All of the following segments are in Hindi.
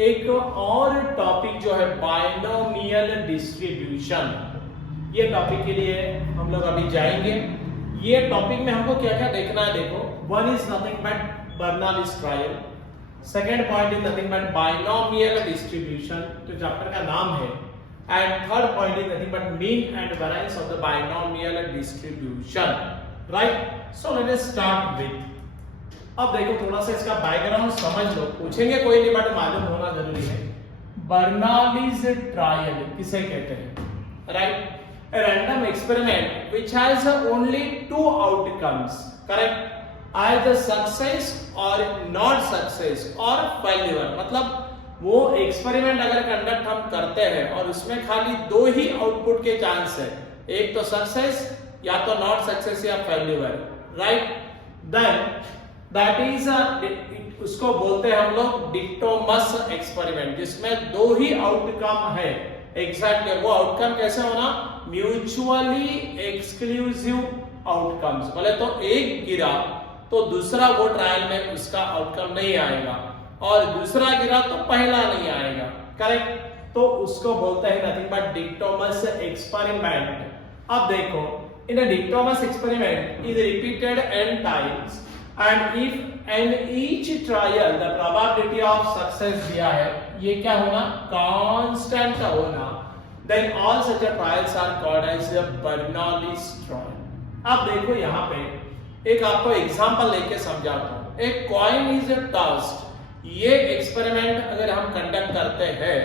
एक और टॉपिक जो है बायनोमियल डिस्ट्रीब्यूशन, ये टॉपिक के लिए हम लोग अभी जाएंगे। ये टॉपिक में हमको क्या क्या देखना है, देखो, one is nothing but Bernoulli's trial, second point is nothing but binomial distribution जो चैप्टर का नाम है, and third point is nothing but mean and variance of the binomial distribution, right. So let us start with, अब देखो थोड़ा सा इसका बैकग्राउंड समझ लो, पूछेंगे कोई नहीं बट मालूम होना जरूरी है। बर्नौलीज ट्रायल किसे कहते हैं, right? A random experiment which has only two outcomes, correct? Either success or not success or failure। मतलब वो एक्सपेरिमेंट अगर कंडक्ट हम करते हैं और उसमें खाली दो ही आउटपुट के चांस है, एक तो सक्सेस या तो नॉट सक्सेस या failure, right? Then that is उसको बोलते हैं हम लोग डिक्टोमस एक्सपेरिमेंट, जिसमें दो ही आउटकम है। एग्जैक्टली वो आउटकम कैसे होना, म्यूचुअली एक्सक्लूसिव आउटकम्स। बोले तो एक गिरा तो दूसरा वो ट्रायल में उसका आउटकम नहीं आएगा, और दूसरा गिरा तो पहला नहीं आएगा, करेक्ट? तो उसको बोलते हैं नथिंग बट डिक्टोमस एक्सपेरिमेंट। अब देखो, in a dichotomous experiment is repeated n times and if in each trial the probability of success दिया है, ये क्या होना, constant होना, then all such a trials are called as a Bernoulli's trial। अब देखो यहाँ पे एक आपको एग्जांपल लेके समझाता हूँ। एक कॉइन इज टॉस्ड, ये एक्सपेरिमेंट अगर हम कंडक्ट करते हैं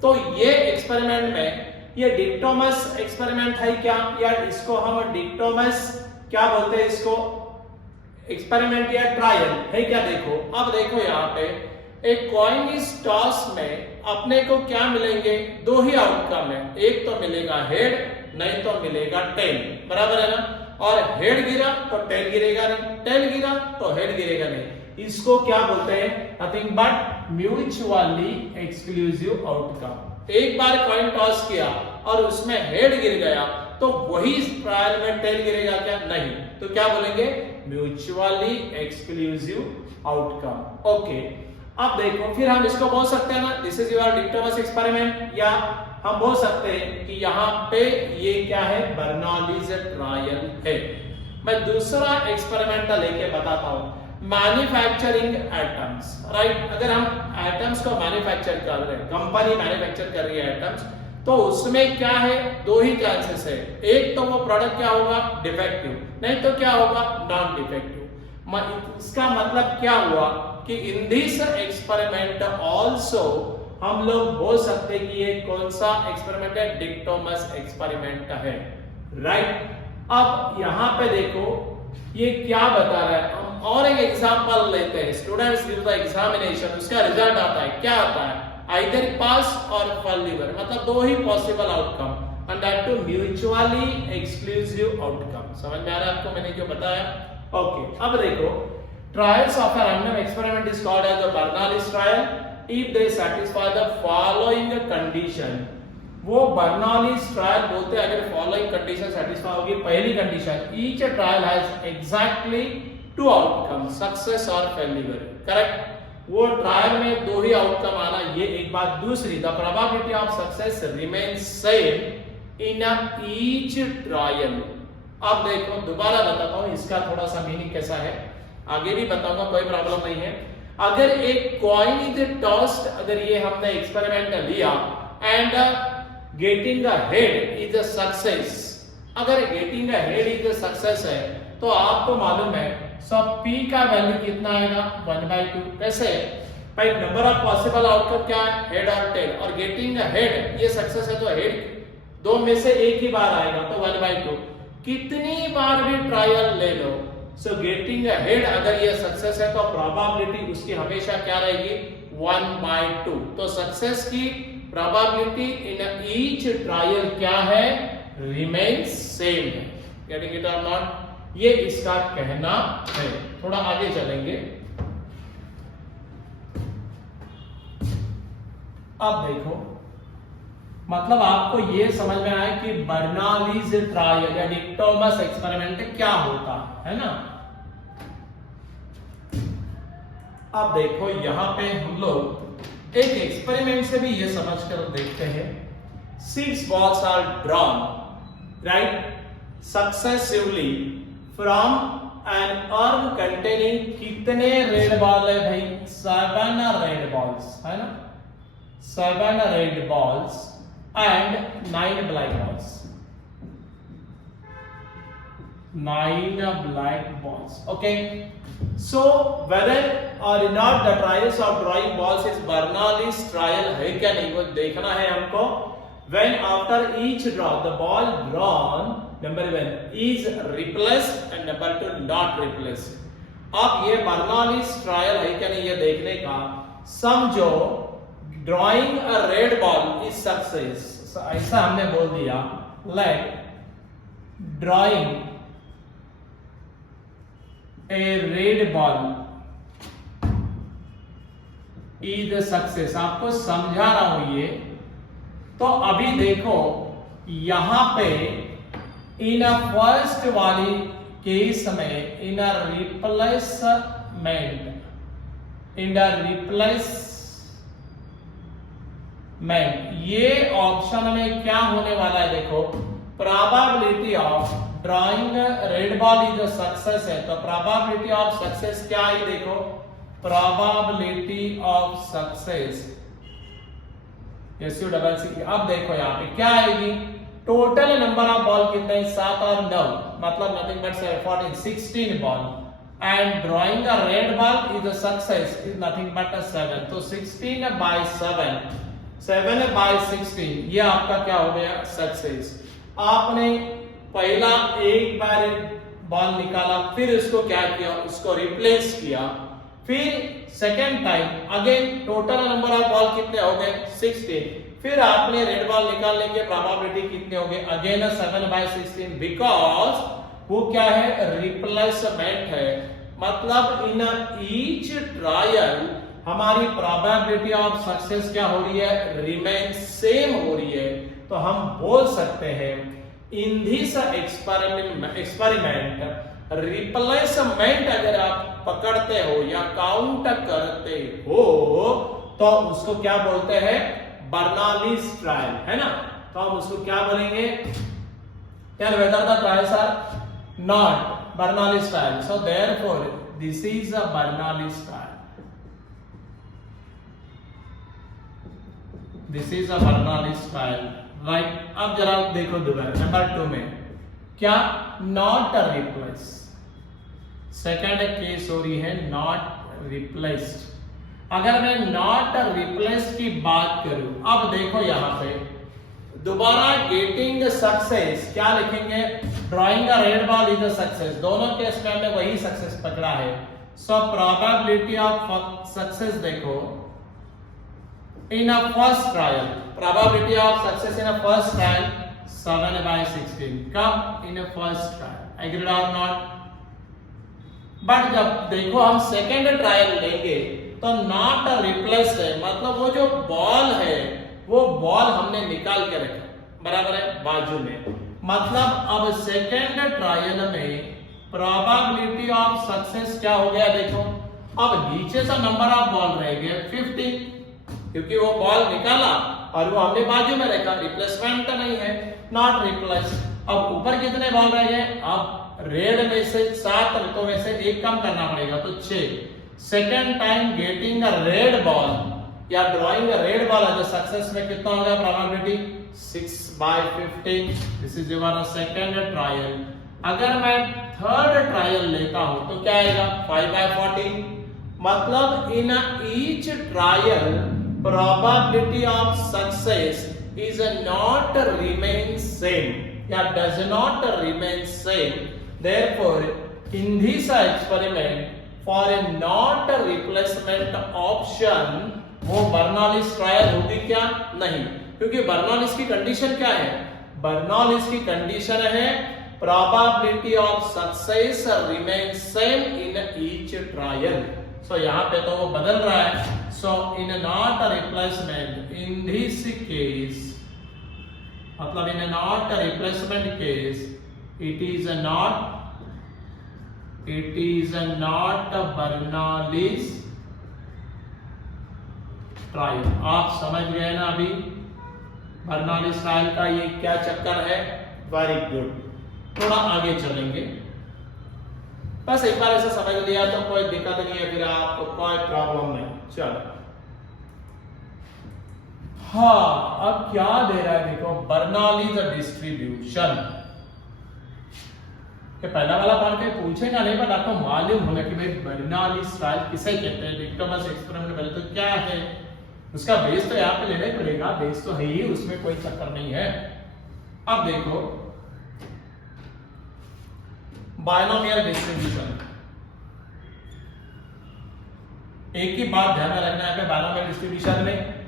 तो ये एक्सपेरिमेंट में ये डिक्टोमस एक्सपेरिमेंट है क्या, या इसको हम डिक्टोमस क्या बोलते हैं, इसको एक्सपेरिमेंट या ट्रायल है क्या? देखो, अब देखो यहाँ पे एक कॉइन इज टॉस में अपने को क्या मिलेंगे, दो ही आउटकम है, एक तो मिलेगा हेड, नहीं तो मिलेगा टेल, बराबर है ना? और हेड गिरा तो टेल गिरेगा नहीं, टेल गिरा तो हेड गिरेगा नहीं। इसको क्या बोलते हैं, nothing but mutually exclusive outcome. एक बार कॉइन टॉस किया और उसमें हेड गिर गया तो वही ट्रायल में टेल गिरेगा क्या? नहीं। तो क्या बोलेंगे, म्यूचुअली एक्सक्लूसिव आउटकम। ओके, अब देखो फिर हम इसको बोल सकते हैं ना, दिस इज योर डिक्टोमस एक्सपेरिमेंट, या हम बोल सकते हैं कि यहाँ पे ये क्या है, बर्नौलीज ट्रायल है। मैं दूसरा एक्सपेरिमेंट लेके बताता हूँ, मैन्युफैक्चरिंग एटम्स, राइट? अगर हम एटम्स को मैन्युफैक्चर कर रहे हैं, कंपनी मैन्युफैक्चर कर रही है एटम्स, तो उसमें क्या है, दो ही चांसेस है, एक तो वो प्रोडक्ट क्या होगा, डिफेक्टिव, नहीं तो क्या होगा, नॉन डिफेक्टिव। इसका मतलब क्या हुआ कि इन दिस एक्सपेरिमेंट आल्सो हम लोग बोल सकते हैं कि ये कौन सा एक्सपेरिमेंट है, डिक्टोमस एक्सपेरिमेंट है, राइट? अब यहाँ पे देखो ये क्या बता रहा है, हम और एक एग्जांपल लेते हैं। स्टूडेंट्स गिव द एग्जामिनेशन, उसका रिजल्ट आता है, क्या आता है, either pass or failure, मतलब दो ही possible outcome, and that to mutually exclusive outcome। समझ में आ रहा है आपको मैंने जो बताया? ओके, अब देखो, trials of a random experiment is called as a Bernoulli's trial if they satisfy the following condition। वो Bernoulli's trial बोलते हैं अगर following condition satisfy होगी। पहली condition, each trial has exactly two outcomes, success or failure, correct? वो ट्रायल में दो ही आउटकम आना, ये एक बात। दूसरी, the probability of success remains same in each trial. अब देखो दोबारा बताता हूं इसका थोड़ा सा मीनिंग कैसा है, आगे भी बताऊंगा, कोई प्रॉब्लम नहीं है। अगर एक कॉइन इज टॉस्ड, अगर ये हमने एक्सपेरिमेंट लिया and getting a head is a success, अगर getting a head is a success है तो आपको मालूम है सब P का वैल्यू कितना आएगा, 1/2। कैसे भाई, नंबर ऑफ पॉसिबल आउटकम क्या है, हेड और टेल, और गेटिंग हेड ये सक्सेस है तो हेड दो में से एक ही बार आएगा तो 1/2। कितनी बार भी ट्रायल ले लो, सो गेटिंग हेड अगर ये सक्सेस है तो प्रोबेबिलिटी उसकी हमेशा क्या रहेगी, 1/2। तो सक्सेस की प्रोबेबिलिटी इन ईच ट्रायल क्या है, रिमेन्स सेम है। गेटिंग इट और नॉट, ये इसका कहना है। थोड़ा आगे चलेंगे, अब देखो, मतलब आपको ये समझ में आया कि बर्नौलीज ट्रायल या डिक्टोमस एक्सपेरिमेंट क्या होता है ना? अब देखो यहाँ पे हम लोग एक एक्सपेरिमेंट से भी ये समझ कर देखते हैं। 6 balls are drawn right successively from an arm containing कितने रेड बॉल है भाई? 7 रेड बॉल्स है ना, 7 red balls and 9 black balls, 9 black balls. Okay, so whether or not the trials of drawing balls is Bernoulli's trial है क्या नहीं, वो देखना है हमको। When after each draw the ball drawn, number 1 is replaced and number 2 not replaced. अब ये Bernoulli's trial है क्या नहीं ये देखने का। समझो drawing a red ball is success, so ऐसा हमने बोल दिया, like drawing a red ball is a success। आपको समझा रहा हूं ये। तो अभी देखो यहां पे इन फर्स्ट वाली केस में इन रिप्लेसमेंट ये ऑप्शन में क्या होने वाला है देखो, probability of drawing red ball is a success है, तो प्रोबेबिलिटी ऑफ सक्सेस क्या है देखो, प्रोबेबिलिटी ऑफ सक्सेस SU-CC। अब देखो यहाँ पे क्या आएगी, टोटल नंबर ऑफ बॉल कितने, 7 और 9, मतलब nothing but 14 16 ball, and drawing a red ball is a success is nothing but 7, तो 16 बाय 7 बाय 16 ये आपका क्या हो गया, सक्सेस। आपने पहला एक बार बॉल निकाला, फिर इसको क्या किया, उसको रिप्लेस किया, फिर second time again total number of ball कितने हो गए, 16, फिर आपने रेड बॉल निकालने के प्रोबेबिलिटी कितने हो गए, अगेन 7 बाय 16, बिकॉज वो क्या है, रिप्लेसमेंट है। मतलब इन ईच ट्रायल हमारी प्रोबेबिलिटी ऑफ सक्सेस क्या हो रही है, रिमेन सेम हो रही है। तो हम बोल सकते हैं इन दिस एक्सपेरिमेंट रिप्लेसमेंट अगर आप पकड़ते हो या काउंट करते हो तो उसको क्या बोलते हैं, बर्नौलीज ट्रायल, है ना। तो हम उसको क्या बोलेंगे, tell whether the trials are not Bernoulli's trial, so therefore this is a Bernoulli's trial, this is a Bernoulli's trial, right. अब जरा देखो दोबारा नंबर 2 में क्या, नॉट रिप्लेस, सेकंड केस हो रही है नॉट रिप्लेस्ड। अगर मैं नॉट रिप्लेस की बात करूं, अब देखो यहां पे दोबारा गेटिंग सक्सेस क्या लिखेंगे, drawing a red ball is a success, दोनों केस में हमने वही सक्सेस पकड़ा है। सो प्रोबेबिलिटी ऑफ सक्सेस देखो in a first trial, probability of success in a first trial 7 by 16, कब, in a first trial, agreed और नॉट। बट जब देखो हम सेकेंड ट्रायल लेंगे तो नॉट रिप्लेस है, मतलब वो जो बॉल है वो बॉल हमने निकाल के रखा, बराबर है, बाजू में। मतलब अब सेकेंड ट्रायल में प्रोबेबिलिटी ऑफ सक्सेस क्या हो गया देखो, अब नीचे से नंबर ऑफ बॉल रह गए 50, क्योंकि वो बॉल निकाला और वो हमने बाजू में रखा, रिप्लेसमेंट नहीं है, नॉट रिप्लेस। अब ऊपर कितने बॉल रह गए, अब रेड में से 7 तो में से 1 कम करना पड़ेगा, तो 6। Second time getting a red ball या drawing a red ball as a success में कितना होगा probability, 6 by 15, this is your second trial. अगर मैं थर्ड ट्रायल लेता हूं तो क्या आएगा, 5 by 14, मतलब in each trial probability of success is not remain same, yeah, does not remain same. Therefore in this experiment for a not replacement option वो बर्नौलीज ट्रायल होगी क्या, नहीं, क्योंकि बर्नौलीज की कंडीशन क्या है, बर्नौलीज की कंडीशन है probability of success remain same in each trial। सो यहाँ पे तो वो बदल रहा है। So in not replacement in this case, मतलब in not replacement case it is not Bernoulli's trial. आप समझ गए ना अभी बर्नौलीज ट्रायल का ये क्या चक्कर है? Very good. थोड़ा आगे चलेंगे, बस एक बार ऐसे समझ लिया तो कोई दिक्कत नहीं है, फिर आपको कोई प्रॉब्लम नहीं। चलो हाँ, अब क्या दे रहा है देखो, बर्नौलीज डिस्ट्रीब्यूशन। पहला वाला पार्ट पे पूछेगा नहीं, बट आपको मालूम होगा कि भाई बर्नौलीज ट्रायल किसे कहते हैं, लिटमस एक्सपेरिमेंट पहले तो क्या है, उसका बेस तो यहाँ पे लेना ही पड़ेगा, बेस तो है ही, उसमें कोई चक्कर नहीं है। अब देखो बायनोमियल डिस्ट्रीब्यूशन, एक ही बात ध्यान में रखना है बायनोमियल डिस्ट्रीब्यूशन में,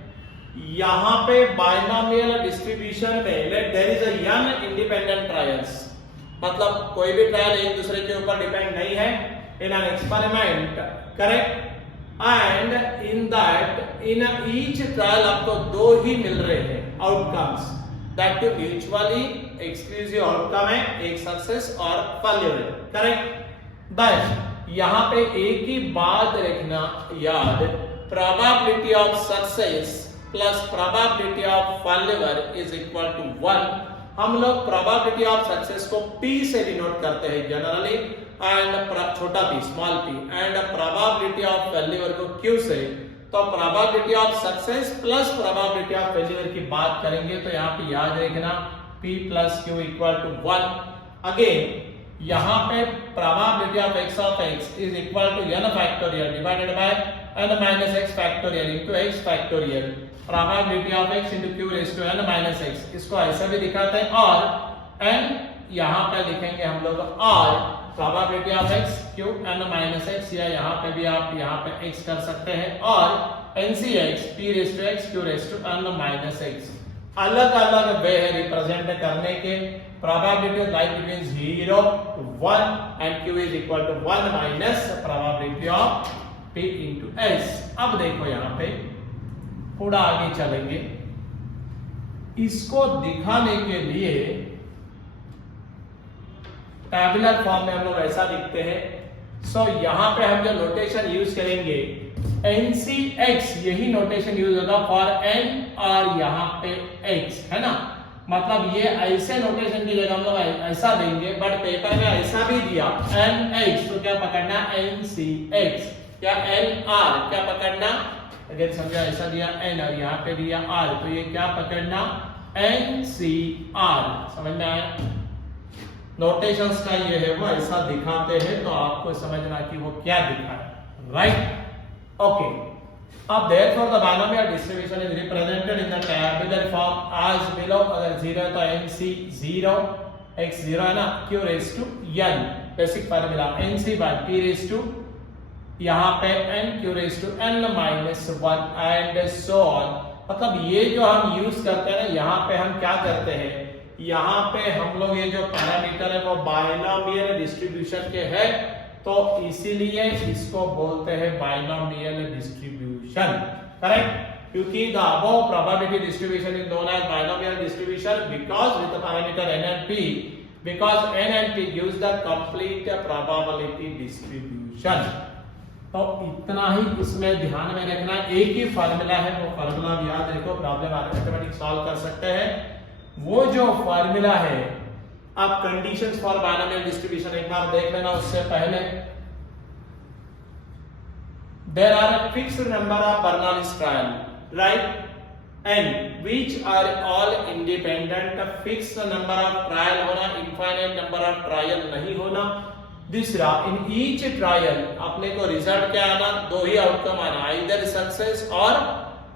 यहां पे बायनोमियल डिस्ट्रीब्यूशन में let there is a n independent trials, मतलब कोई भी ट्रायल एक दूसरे के ऊपर डिपेंड नहीं है in an experiment, correct, and in that in each trial आपको दो ही मिल रहे हैं outcomes, that two mutually exclusive outcome है, एक सक्सेस और फेल्योर, करेक्ट। बट यहां पे एक ही बात रखना याद, probability of success plus probability of failure is equal to 1। हम लोग प्रोबेबिलिटी ऑफ सक्सेस को P से डिनोट करते हैं जनरली, एंड छोटा p small p, and probability of failure को Q से। तो probability of success plus probability of failure की बात करेंगे तो यहाँ पे याद रखना P plus Q equal to 1। Again यहाँ पे probability of x is equal to n factorial divided by n minus x factorial into x factorial, probability of x into q raise to n minus x, इसको ऐसा भी दिखाते हैं, और n यहाँ पे लिखेंगे हम लोग r probability of x q n minus x, या यहाँ पे भी आप यहाँ पे x कर सकते हैं, और ncx p raise to x q raise to n minus x। अलग अलग वे है रिप्रेजेंट करने के, probability like between 0 to 1 and q is equal to 1 minus probability of p into s। अब देखो यहाँ पे थोड़ा आगे चलेंगे, इसको दिखाने के लिए टैबुलर फॉर्म में हम लोग ऐसा लिखते हैं। सो यहां पे हम जो नोटेशन यूज करेंगे NCX, यही नोटेशन यूज होगा फॉर n और यहाँ पे x, है ना, मतलब ये ऐसे नोटेशन की जगह हम लोग ऐसा देंगे, बट पेपर में ऐसा भी दिया nx, तो क्या पकड़ना NCX, क्या nr क्या पकड़ना, अगर समझा ऐसा दिया n और यहाँ पे दिया r, तो ये क्या पकड़ना NCR, समझ में आया? नोटेशंस का ये है वो ऐसा दिखाते हैं, तो आपको समझना कि वो क्या दिखा है, राइट? ओके, अब therefore the binomial distribution is represented in the tabular form as below। अगर 0 तो nc 0 x 0 है ना, q raise to n, basic formula nc by p raise to यहाँ पे n q raise to n minus 1 and so on. मतलब ये जो हम यूज करते हैं ना, यहाँ पे हम क्या करते हैं, यहाँ पे हम लोग ये जो पैरामीटर है वो बायनोमियल डिस्ट्रीब्यूशन के है, तो इसीलिए इसको बोलते हैं बायनोमियल डिस्ट्रीब्यूशन, करेक्ट, क्योंकि the above probability distribution is known as binomial distribution because with the parameter n and p, because n and p gives the complete probability distribution। तो इतना ही इसमें ध्यान में रखना, एक ही फार्मूला है, वो फार्मूला भी याद रखो, प्रॉब्लम ऑटोमेटिक सॉल्व कर सकते हैं। वो जो फार्मूला है, आप कंडीशंस फॉर बायनोमियल डिस्ट्रीब्यूशन एक बार देख लेना, उससे पहले there are a fixed number of Bernoulli's trial, right, and which are all independent. Fixed number of trial होना, इनफाइनाइट नंबर ऑफ ट्रायल नहीं होना। दूसरा, इन ईच ट्रायल अपने को रिजल्ट क्या आना, दो ही आउटकम आना, आइदर सक्सेस और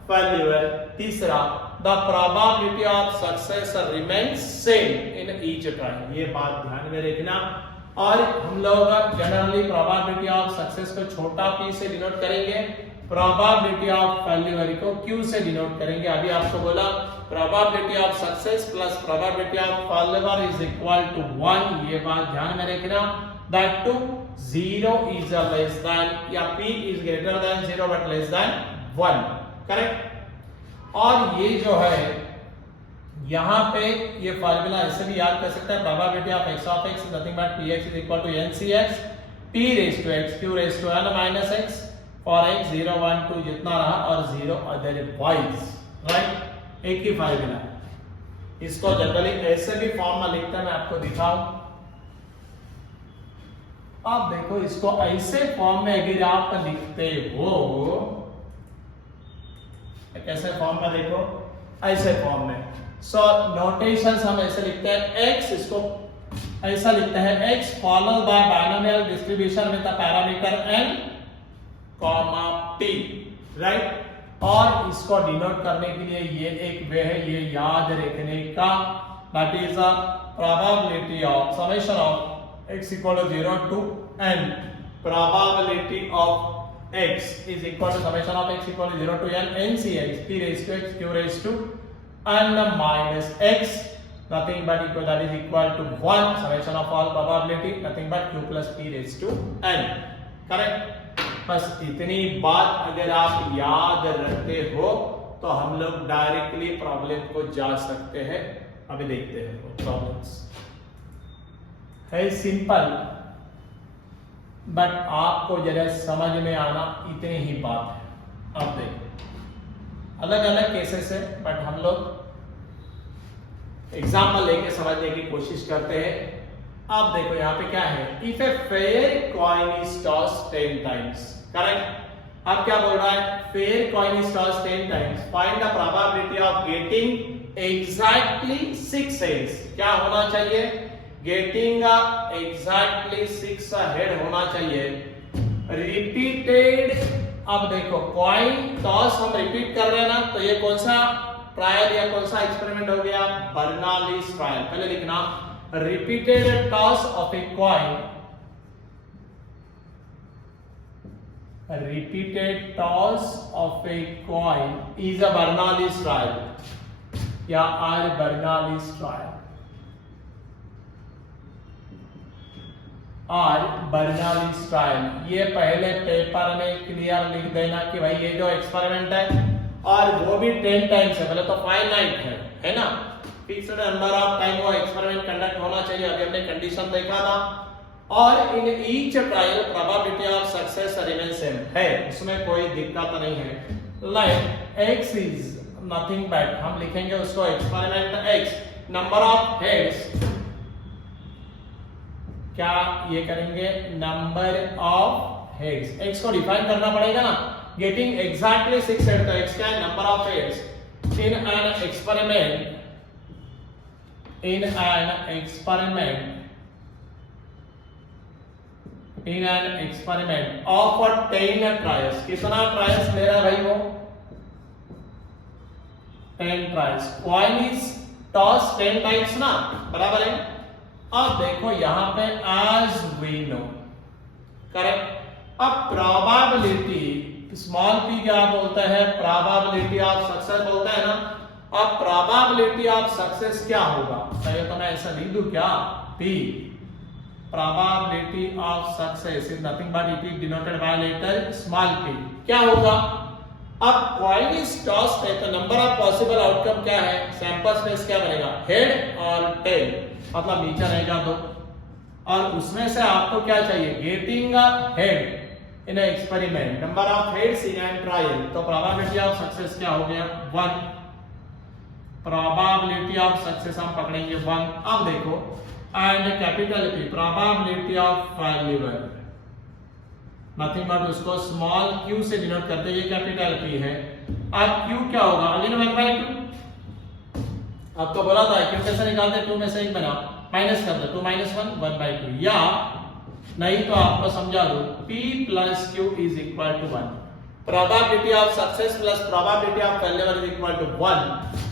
फेल्यूर। तीसरा, the probability of success remains same in each trial, ये बात ध्यान में रखना। और हम लोग जनरली प्रोबेबिलिटी ऑफ सक्सेस को छोटा p से डिनोट करेंगे, प्रोबेबिलिटी ऑफ फेल्यूर को q से डिनोट करेंगे। अभी आपको बोला probability of success plus probability of failure is equal to 1, ये बात ध्यान में रखना। that to 0 is a less than, या p is greater than 0 but less than 1, correct. और ये जो है यहाँ पे ये फार्मूला ऐसे भी याद कर सकते हैं, probability of x of x is nothing but px is equal to ncx p raised to x q raised to n minus x for x 0 1 2 जितना रहा और 0 अदरवाइज, राइट, एक ही फार्मूला है। इसको जनरली ऐसे भी फॉर्म में लिखते हैं, मैं आपको दिखाऊं। आप देखो इसको ऐसे फॉर्म में अगर आप लिखते हो, कैसे फॉर्म में, देखो ऐसे फॉर्म में। सो नोटेशंस हम ऐसे लिखते हैं, x इसको ऐसा लिखते हैं, x followed by binomial distribution with the parameter n, p, right. और इसको डिनोट करने के लिए ये एक वे है, ये याद रखने का, that is a probability of summation of x equal to 0 to n, probability of x is equal to summation of x equal to 0 to n ncx p raised to x q raised to n minus x, nothing but equal, that is equal to 1 summation of all probability, nothing but q plus p raised to n, correct। बस इतनी बात अगर आप याद रखते हो तो हम लोग डायरेक्टली प्रॉब्लम को जा सकते हैं। अभी देखते हैं प्रॉब्लम्स है सिंपल, बट आपको जरा समझ में आना इतनी ही बात है। अब देखो अलग अलग केसेस है, बट हम लोग एग्जाम्पल लेके समझने की कोशिश करते हैं। अब देखो यहाँ पे क्या है, if a fair coin is toss 10 times, correct. अब क्या बोल रहा है, fair coin is toss 10 times, find the probability of getting exactly 6 heads. क्या होना चाहिए, गेटिंग एग्जैक्टली 6 हेड होना चाहिए, रिपीटेड। अब देखो कॉइन टॉस हम रिपीट कर रहे हैं ना, तो ये कौन सा ट्रायल या कौन सा एक्सपेरिमेंट हो गया, बर्नौलीज ट्रायल। पहले लिखना, repeated toss of a coin, repeated toss of a coin is a Bernoulli's trial या R Bernoulli's trial, R Bernoulli's trial। ये पहले पेपर में क्लियर लिख देना कि भाई ये जो एक्सपेरिमेंट है और वो भी 10 टाइम्स है, पहले तो फाइनाइट है ना, फिक्स्ड नंबर ऑफ टाइम वो एक्सपेरिमेंट कंडक्ट होना चाहिए। अभी हमने कंडीशन देखा था, और in each trial probability of success remain same है, उसमें कोई दिक्कत नहीं है। Like x is nothing but, हम लिखेंगे उसको experiment x, number of heads, क्या ये करेंगे, नंबर ऑफ हेड्स। x को डिफाइन करना पड़ेगा ना, गेटिंग एग्जैक्टली 6 हेड, तो x क्या है, number of heads in an experiment, in an experiment of 10 trials। कितना ट्रायल्स ले रहा है भाई वो, 10 trials. Coin is toss 10 times ना, बराबर है। अब देखो यहाँ पे as we know, करेक्ट। अब प्रोबेबिलिटी स्मॉल p क्या बोलता है, प्रोबेबिलिटी ऑफ सक्सेस बोलता है ना। अब प्रोबेबिलिटी ऑफ सक्सेस क्या होगा, पहले तो मैं ऐसा लिख दूं क्या, p, probability of success is nothing but it is denoted by letter small p। क्या होगा, अब कॉइन इज टॉस्ड है तो नंबर ऑफ पॉसिबल आउटकम क्या है, सैंपल स्पेस क्या बनेगा, हेड और टेल, मतलब नीचे रहेगा दो, और उसमें से आपको क्या चाहिए, getting head in experiment, number of heads in an trial, तो प्रोबेबिलिटी ऑफ सक्सेस क्या हो गया, 1। प्रोबेबिलिटी ऑफ सक्सेस हम पकड़ेंगे 1। अब देखो and capital P, probability of failure, nothing but उसको स्मॉल q से डिनोट करते हैं, ये कैपिटल P है। अब q क्या होगा, अगेन 1/2। आपको बोला था q कैसे निकालते हैं, 2 में से 1 बना, माइनस कर दो, 2 - 1 1/2, या नहीं तो आपको समझा दो p + q = 1, probability of success plus probability of failure is equal to 1।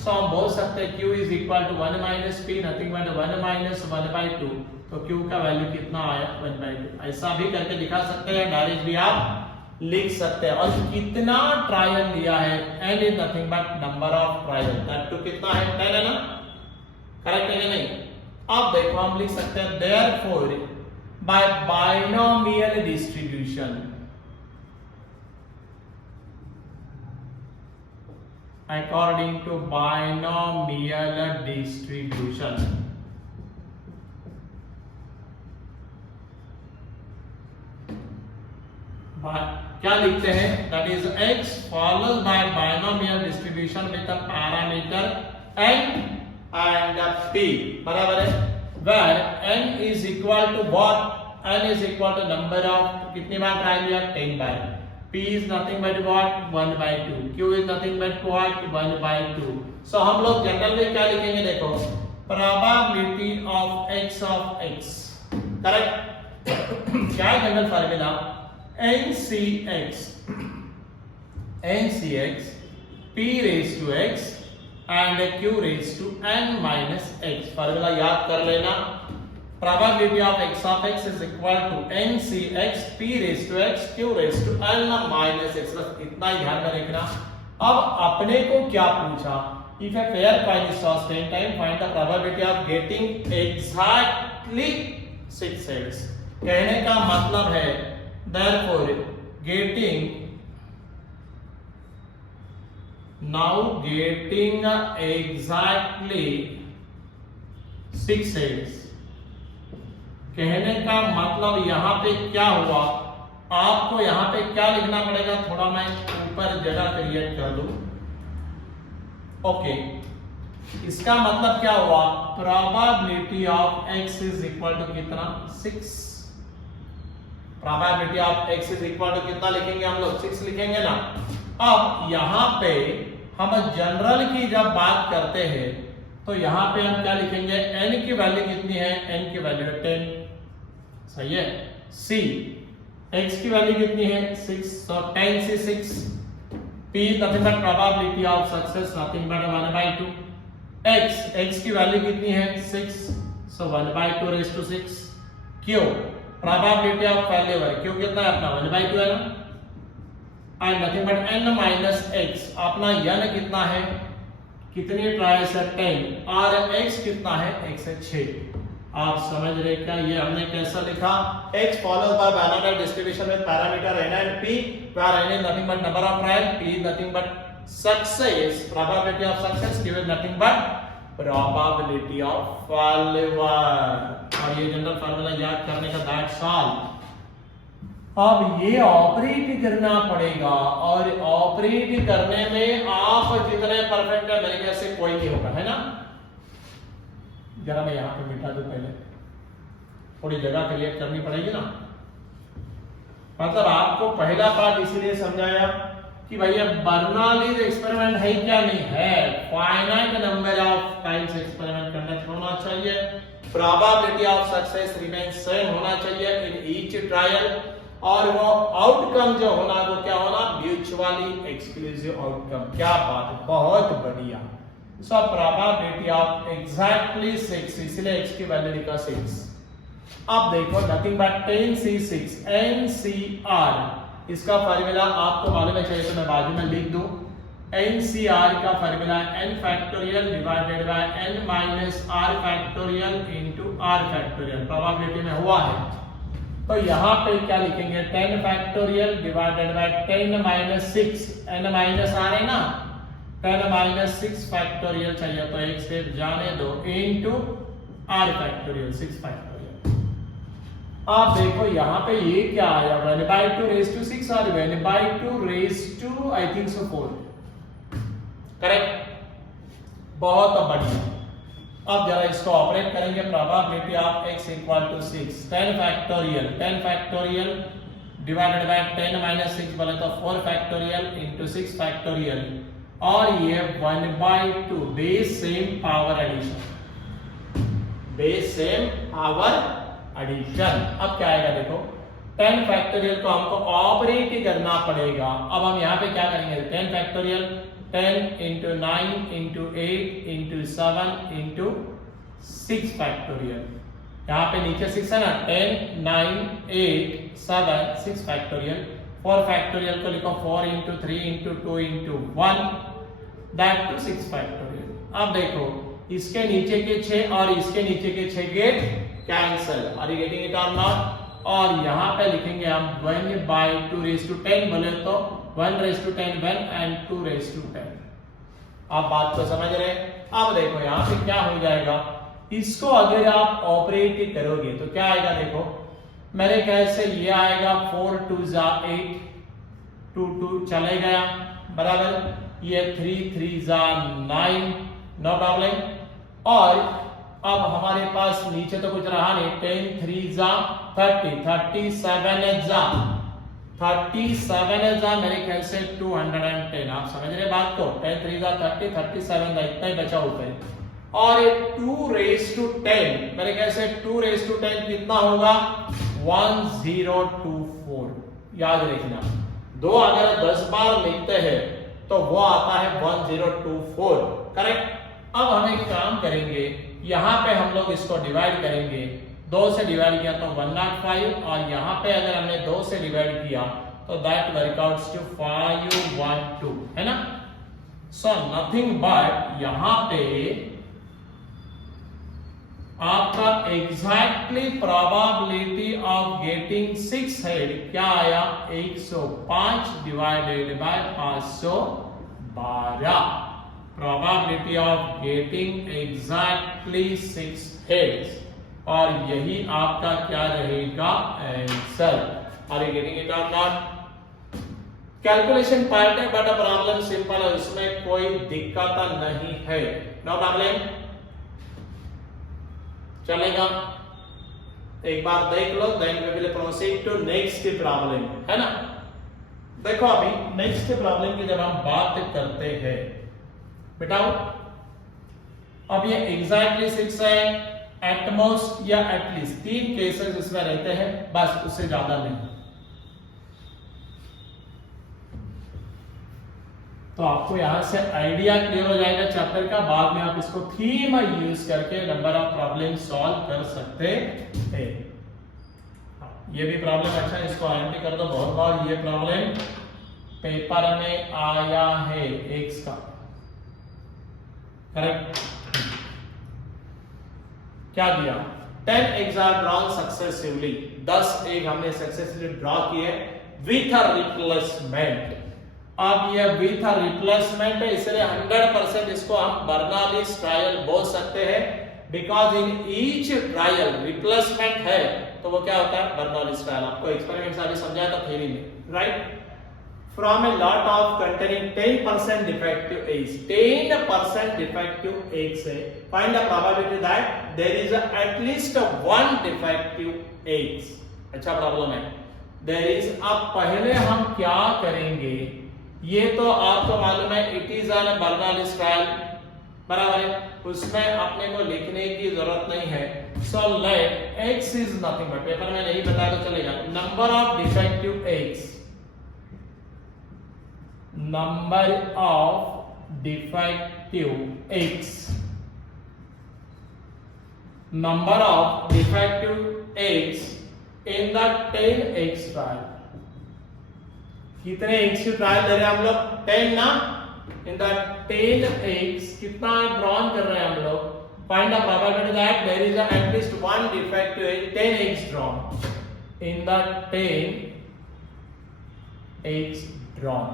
So हम बोल सकते हैं q is equal to 1 minus p, nothing but 1 minus 1/2, तो q का वैल्यू कितना आया, 1/2। ऐसा भी करके दिखा सकते हैं, डायरेक्ट भी आप लिख सकते हैं। और कितना ट्रायल लिया है, n is nothing but number of trial, that too कितना है, 10 है ना, करेक्ट है कि नहीं। अब देखो हम लिख सकते हैं therefore by binomial distribution, according to binomial distribution, क्या लिखते हैं, that is x followed by binomial distribution with the parameter n and p, बराबर है, where n is equal to what, n is equal to number of, कितनी बार ट्राई लिया, 10 बार, p is nothing but what, 1 by 2, q is nothing but what, 1 by 2. सो हम लोग जनरल में क्या लिखेंगे, देखो probability of x of x, correct, क्या है general formula, ncx p raise to x and q raise to n minus x, formula याद कर लेना, probability of x is equal to ncx p raise to x q raise to n minus x, बस इतना ही ध्यान में रखना। अब अपने को क्या पूछा, if a fair coin is tossed 10 times find the probability of getting exactly 6 heads, कहने का मतलब है therefore getting exactly 6 heads, कहने का मतलब यहां पे क्या हुआ, आपको यहां पे क्या लिखना पड़ेगा, थोड़ा मैं ऊपर जगह क्रिएट कर लूं, ओके, इसका मतलब क्या हुआ, probability of x is equal to कितना, 6, probability of x is equal to कितना लिखेंगे हम लोग, 6 लिखेंगे ना। अब यहां पे हम जनरल की जब बात करते हैं तो यहां पे हम क्या लिखेंगे, n की वैल्यू कितनी है, n की वैल्यू है 10, सही है, c x की वैल्यू कितनी है, 6, so 10 से 6, p nothing but probability of success nothing but 1 by 2, x की वैल्यू कितनी है, 6, so 1 by 2 raised to 6, q probability of failure, q कितना है अपना 1 by 2 है ना, and nothing but n minus x, अपना n कितना है, कितनी ट्राई से 10, और x कितना है, x है 6, आप समझ रहे क्या, ये हमने कैसा लिखा, x followed by binomial distribution with parameter n and p, where n is nothing but number of trial, p is nothing but success, probability of success, q is nothing but probability of failure, और ये जनरल फार्मूला याद करने का दैट्स ऑल। अब ये ऑपरेट करना पड़ेगा, और ऑपरेट करने में आप जितने परफेक्ट है मेरे ख्याल से कोई नहीं होगा, है ना। जरा मैं यहां पे बिठा दूं, पहले थोड़ी जगह क्रिएट करनी पड़ेगी ना, मतलब आपको पहला पार्ट इसीलिए समझाया कि भैया बर्नौलीज एक्सपेरिमेंट है क्या, नहीं है, finite number of times experiment conduct होना चाहिए, probability of success remains same होना चाहिए इन ईच ट्रायल, और वो आउटकम जो होना वो क्या होना, म्यूचुअली एक्सक्लूसिव आउटकम। क्या बात है, बहुत बढ़िया। सो प्रोबेबिलिटी ऑफ एग्जैक्टली 6, इसलिए x की वैल्यू लिखा 6। अब देखो नथिंग बट 10c6 NCR, इसका फार्मूला आपको मालूम है, चाहिए तो मैं बाजू में लिख दूं, NCR का formula n factorial divided by n minus r factorial into r factorial, probability में हुआ है तो यहां पे क्या लिखेंगे, 10 factorial divided by 10 minus 6, n minus r है ना, 10 माइनस 6 फैक्टोरियल चाहिए तो एक स्टेप जाने दो, इनटू r फैक्टोरियल 6 फैक्टोरियल। आप देखो यहां पे ये क्या आया, 1 by 2 रेज टू 6 और 1 by 2 raise to I think so 4, correct, बहुत बढ़िया। अब जरा इसको ऑपरेट करेंगे, probability of x equal to 6, 10 factorial divided by 10 minus 6 बोले तो 4 फैक्टोरियल इनटू 6 फैक्टोरियल, और ये 1 by 2 base same power addition, base same power addition. अब क्या आएगा देखो, 10 फैक्टोरियल को हमको ऑपरेट करना पड़ेगा। अब हम यहाँ पे क्या करेंगे, 10 factorial 10 into 9 into 8 into 7 into 6 factorial, यहाँ पे नीचे 6 है ना, 10 9 8 7 6 फैक्टोरियल, 4 फैक्टोरियल को लिखो 4 into 3 into 2 into 1 that too 6 factorial. अब देखो इसके नीचे के 6 और इसके नीचे के 6 get cancel, are you getting it और नॉट, और यहाँ पे लिखेंगे हम 1 by 2 raised to 10 बोले तो 1 raised to 10 1 and 2 raised to 10। आप बात को समझ रहे हैं। अब देखो यहाँ पे क्या हो जाएगा, इसको अगर आप ऑपरेट करोगे तो क्या आएगा देखो, मेरे ख्याल से ये आएगा 4 2 जा 8, 2 2 चले गया बराबर, ये 3 3 जा 9, नो प्रॉब्लम। और अब हमारे पास नीचे तो कुछ रहा नहीं, 10 3 जा 30, 37 जा 37 जा मेरे ख्याल से 210। आप समझ रहे बात को, 10 3 जा 30, 37 जा इतना ही बचा ऊपर। और 2 रेज टू 10 मेरे ख्याल से 2 रेज टू 10 कितना होगा, 1024। याद रखना, 2 अगर 10 बार लिखते हैं तो वो आता है 1024, करेक्ट। अब हम एक काम करेंगे, यहां पे हम लोग इसको डिवाइड करेंगे, 2 से डिवाइड किया तो 105, और यहां पे अगर हमने 2 से डिवाइड किया तो दैट वर्कआउट्स टू 512, है ना। सो नथिंग बट यहां पे आपका exactly probability of getting 6 head क्या आया, 105 divided by 512, probability of getting exactly 6 heads, और यही आपका क्या रहेगा answer. Are you getting it और नॉट? कैलकुलेशन पार्ट है बट प्रॉब्लम सिंपल है, उसमें कोई दिक्कत नहीं है, नो प्रॉब्लम, चलेगा। एक बार देख लो, then we will proceed to next problem, है ना। देखो अभी नेक्स्ट प्रॉब्लम की जब हम बात करते हैं बेटाओ, अब ये एग्जैक्टली 6 है, एटमोस्ट या एटलीस्ट 3 केसेस इसमें रहते हैं, बस उससे ज्यादा नहीं। तो आपको यहां से आइडिया क्लियर हो जाएगा चैप्टर का, बाद में आप इसको थीम यूज करके नंबर ऑफ प्रॉब्लम सॉल्व कर सकते हैं। ये भी प्रॉब्लम अच्छा है, इसको आईएमपी कर दो बहुत बार, ये प्रॉब्लम पेपर में आया है एक्स का, करेक्ट। क्या दिया, 10 eggs are drawn successively, 10 egg हमने सक्सेसफुली ड्रॉ किए विथ अ रिप्लेसमेंट। अब ये विथ अ रिप्लेसमेंट है, इसलिए 100% इसको हम बर्नौलीज ट्रायल बोल सकते हैं, because in each trial replacement है, तो वो क्या होता है, बर्नौलीज ट्रायल। आपको एक्सपेरिमेंट से अभी समझाया था थ्योरी में, right. From a lot of containing 10% defective eggs, 10% defective eggs है, find the probability that there is at least one defective eggs। अच्छा प्रॉब्लम है, there is। अब पहले हम क्या करेंगे, ये तो आपको मालूम है it is an Bernoulli's trial, बराबर है, उसमें अपने को लिखने की जरूरत नहीं है। So let x is nothing but, paper में नहीं बताया तो चलेगा, number of defective eggs, number of defective eggs, number of defective eggs in the 10 eggs trial। कितने eggs की ट्रायल ले रहे हैं हम लोग, 10 ना, in the 10 eggs कितना ड्रॉन कर रहे हैं हम लोग, find the probability that there is at least one defective egg, 10 eggs drawn in the 10 eggs drawn,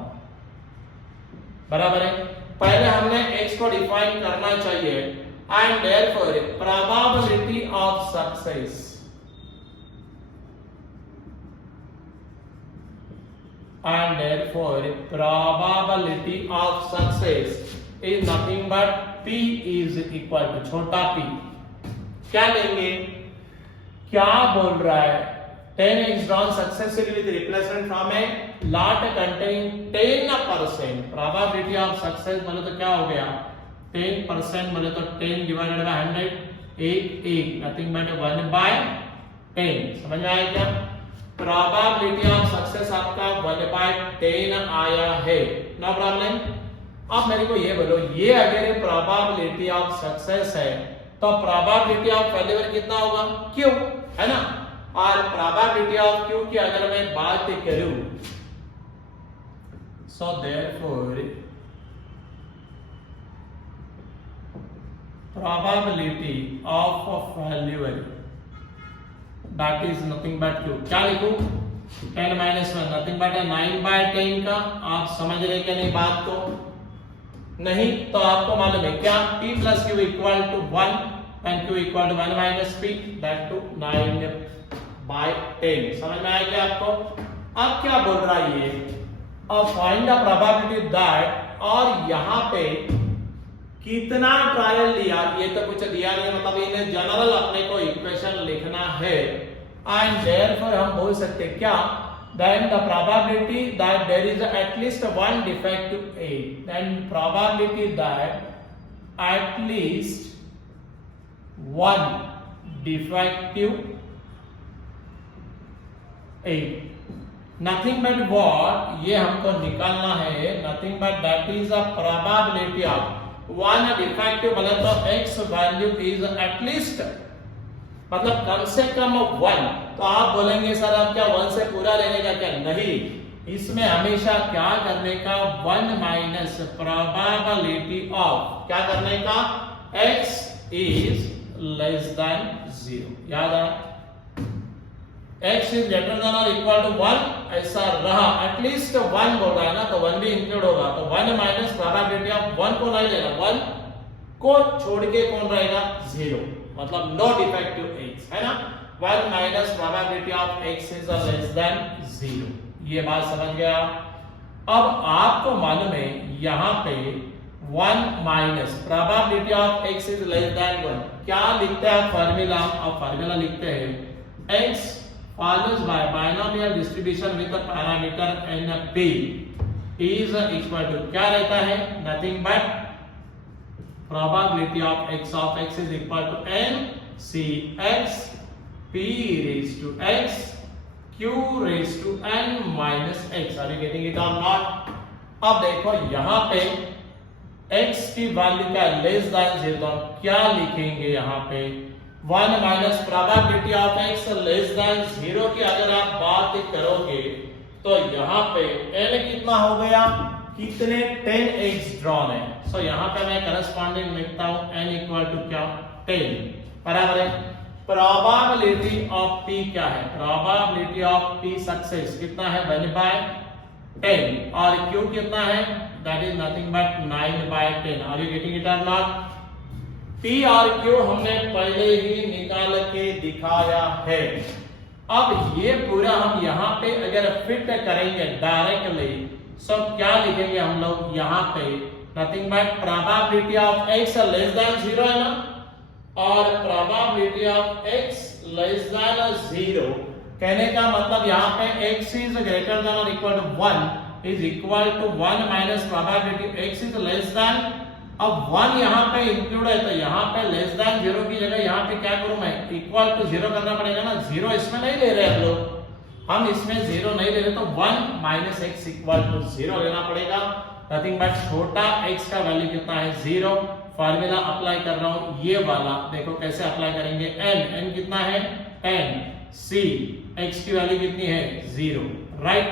बराबर है। पहले हमने x को डिफाइन करना चाहिए, and therefore probability of success, and therefore probability of success is nothing but p is equal to छोटा p। क्या लेंगे, क्या बोल रहा है, 10 eggs drawn successfully with replacement from a lot containing 10%, probability of success बोले तो क्या हो गया, 10% बोले तो 10 divided by 100, एक nothing but 1/10, समझ में आया क्या। probability of success आपका 1/10 आया है, नो प्रॉब्लम। अब मेरे को ये बोलो, ये अगर probability of success है तो probability of failure कितना होगा, क्यों, है ना। और probability of Q की अगर मैं बात करूं, so therefore probability of a failure that is nothing but Q, क्या लिखूं, 10 minus 1 nothing but 9/10 का। आप समझ रहे क्या नहीं बात को, नहीं तो आपको मालूम है क्या, P plus Q equal to 1 and Q equal to 1 minus P, that to 9/10, by 10। समझ में आया क्या आपको? अब क्या बोल रहा है ये, अब फाइंड द प्रोबेबिलिटी दैट, और यहाँ पे कितना ट्रायल लिया ये तो कुछ दिया नहीं, मतलब इन्हें जनरल अपने को इक्वेशन लिखना है, एंड देयरफॉर हम बोल सकते क्या, then the probability that there is at least one defective A, then probability that at least one defective A, nothing but what, ये हमको निकालना है, nothing but that is a probability of one defective, मतलब तो x value is at least, मतलब कम से कम 1। तो आप बोलेंगे सर आप क्या 1 से पूरा लेने का? क्या नहीं, इसमें हमेशा क्या करने का, 1 माइनस प्रोबेबिलिटी ऑफ, क्या करने का, x is less than 0। याद है, x is greater than or equal to 1 ऐसा रहा, एटलीस्ट 1 बोल रहा है ना, तो 1 भी इंक्लूड होगा, तो 1 माइनस प्रोबेबिलिटी ऑफ 1 को नहीं लेना, 1 को छोड़ के कौन रहेगा, 0, मतलब नो डिफेक्टिव x है ना। 1 minus probability of x is less than 0, ये बात समझ गया। अब आपको मालूम है यहाँ पे 1 minus probability of x is less then 1 क्या लिखते हैं फार्मूला, और फार्मूला लिखते हैं x follows by binomial distribution with the parameter np is equal to, क्या रहता है, nothing but probability of x is equal to n c x p raised to x q raised to n minus x। Are you getting it or not? अब देखो यहाँ पे x की वैल्यू क्या, लेस देन 0, क्या लिखेंगे यहाँ पे, 1 minus probability of x less than 0 की अगर आप बात करोगे तो यहाँ पे n कितना हो गया, कितने 10x ड्रॉन है, सो यहाँ पे मैं करस्पॉन्डिंग लिखता हूँ n इक्वल टू क्या, 10, बराबर है। प्रोबेबिलिटी ऑफ p क्या है, प्रोबेबिलिटी ऑफ p सक्सेस कितना है, 1/10, और q कितना है, that is nothing but 9/10। Are you getting it और नॉट? P और Q हमने पहले ही निकाल के दिखाया है। अब ये पूरा हम यहाँ पे अगर फिट करेंगे डायरेक्टली, सब क्या लिखेंगे हम लोग यहाँ पे, nothing but probability of x less than 0 है ना, और probability of x less than 0 कहने का मतलब यहाँ पे x इज ग्रेटर देन और equal to 1 is equal to 1 minus probability x is less than, अब 1 यहाँ पे इंक्लूड है, तो यहाँ पे लेस देन 0 की जगह यहाँ पे क्या करूं मैं, इक्वल टू 0 करना पड़ेगा ना, 0 इसमें नहीं ले रहे हम लोग, हम इसमें 0 नहीं ले रहे, तो 1 माइनस x इक्वल टू 0 लेना पड़ेगा, नथिंग बट छोटा x का वैल्यू कितना है, 0। फार्मूला अप्लाई कर रहा हूं ये वाला, देखो कैसे अप्लाई करेंगे, n कितना है 10, c x की वैल्यू कितनी है 0, राइट,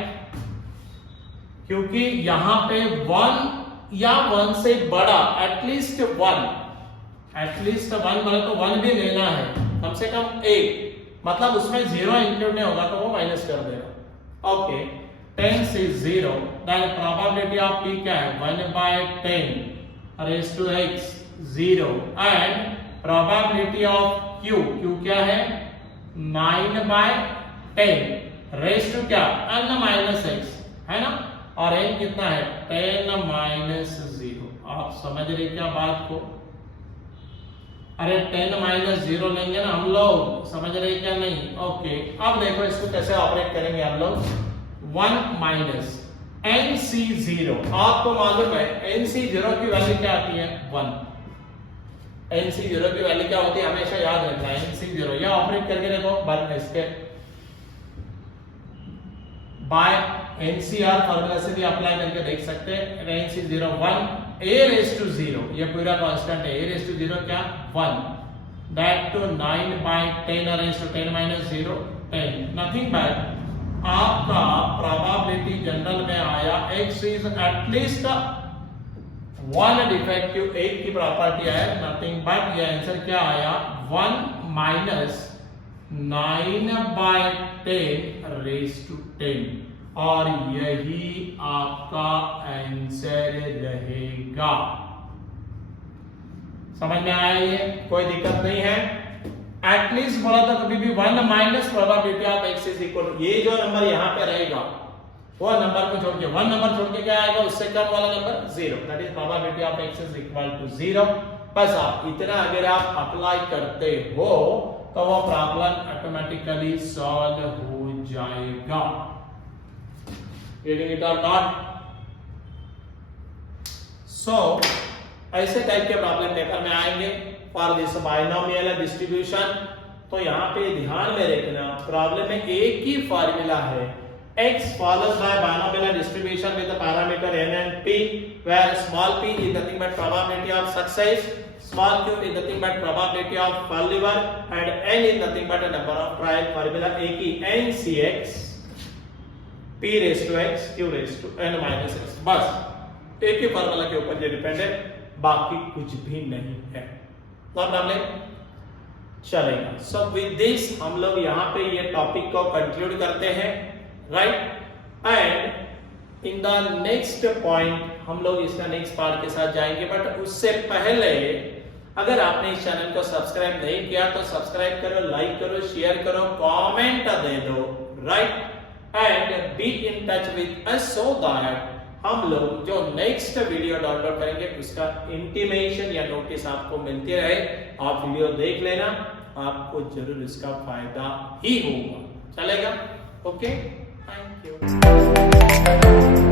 क्योंकि यहाँ पे 1 या 1 से बड़ा एटलीस्ट 1 बोले तो 1 भी लेना है, कम से कम 1, मतलब उसमें 0 इंक्लूड नहीं होगा तो वो माइनस कर देगा। ओके, 10 से 0, देन प्रोबेबिलिटी ऑफ p क्या है, 1/10 raise to x 0, and probability of q क्या है, 9/10 रेज़ टू क्या, n माइनस x है ना, और n कितना है 10 माइनस 0। आप समझ रहे क्या बात को, अरे 10 माइनस 0 लेंगे ना हम लोग, समझ रहे क्या नहीं? ओके, अब देखो इसको कैसे ऑपरेट करेंगे हम लोग, 1 माइनस nc0, आपको मालूम है nc0 की वैल्यू क्या आती है 1, nc0 की वैल्यू क्या होती है हमेशा याद रखना है, nc0 यह ऑपरेट करके देखो, बट इसके बाय NCR फॉर्मूला से भी अप्लाई करके देख सकते हैं, nc0 1 a raised to 0, ये पूरा कांस्टेंट है, a raised to 0 क्या 1, that to 9/10 raised to 10 minus 0 10, nothing but आपका प्रोबेबिलिटी जनरल में आया x is at least 1 defective, 1 की प्रॉपर्टी है, नथिंग बट ये आंसर क्या आया 1 माइनस 9/10 रेज़ टू 10, और यही आपका आंसर रहेगा। समझ में आया ये, कोई दिक्कत नहीं है। एटलीस्ट बोला था कभी भी 1 minus probability of x is equal to, ये जो नंबर यहाँ पे रहेगा वो नंबर को छोड़ के 1 नंबर छोड़ के क्या आएगा, उससे कम वाला नंबर 0, that is probability of x is equal to 0। बस आप इतना अगर आप अप्लाई करते हो तो वो प्रॉब्लम ऑटोमेटिकली सॉल्व हो जाएगा। गेटिंग इट और नॉट? सो ऐसे टाइप के प्रॉब्लम पेपर में आएंगे फॉर दिस बायनोमियल डिस्ट्रीब्यूशन। तो यहाँ पे ध्यान में रखना, प्रॉब्लम में एक ही फार्मूला है, x follows by binomial distribution with the parameter n and p, where small p is nothing but probability of success, small q is nothing but probability of failure, and n is nothing but a number of trial। Formula एक ही, n cx p raised to x q raised to n minus x, बस एक ही फार्मूला के ऊपर ये डिपेंड है, बाकी कुछ भी नहीं है। नॉट प्रॉब्लम, चलेगा। सो विद दिस हम लोग यहाँ पे ये टॉपिक को कंक्लूड करते हैं, right. And in the next point हम लोग इसका नेक्स्ट पार्ट के साथ जाएंगे, बट उससे पहले अगर आपने इस चैनल को सब्सक्राइब नहीं किया तो सब्सक्राइब करो, लाइक करो, शेयर करो, कमेंट दे दो, right. And be in touch with us so that हम लोग जो नेक्स्ट वीडियो डाउनलोड करेंगे उसका इंटीमेशन या नोटिस आपको मिलती रहे। आप वीडियो देख लेना, आपको जरूर इसका फायदा ही होगा, चलेगा? Okay, thank you.